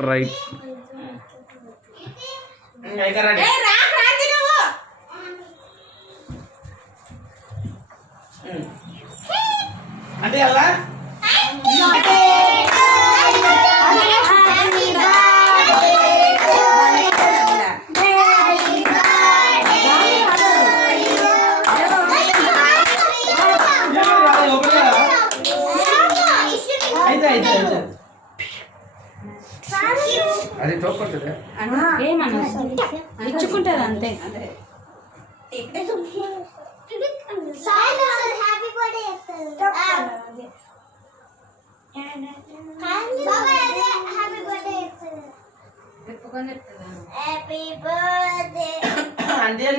Right అంటే అలా అది తోపడుతుంది ఇచ్చుకుంటారు అంతే. అంటే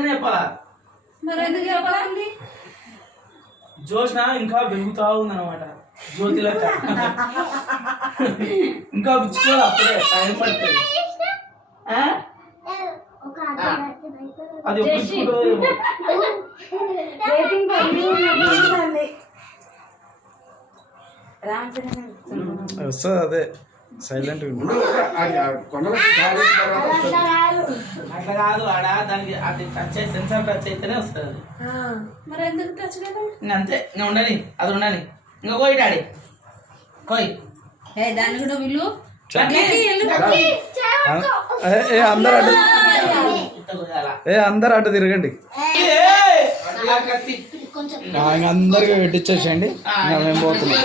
చెప్పాలా జోష్న ఇంకా వెలుగుతా ఉందన్నమాట జ్యోతి లెక్క ఇంకా పుచ్చుకోవాలి అప్పుడే టైం పడుతుంది అది వస్తుంది అదే సైలెంట్ అట్లా కాదు ఆడ దానికి అది టచ్ అయ్యి సెన్సార్ టచ్ అయితేనే వస్తుంది. మరి ఎందుకు టచ్ లేదు? అంతే ఇంకా ఉండని అది ఉండని ఇంకా కోయి డాడీ కోయి దాన్ని కూడా వీళ్ళు అందరు అటు అందరు అటు తిరగండి. అందరికి పెట్టించేసేయండి మేము పోతున్నాం.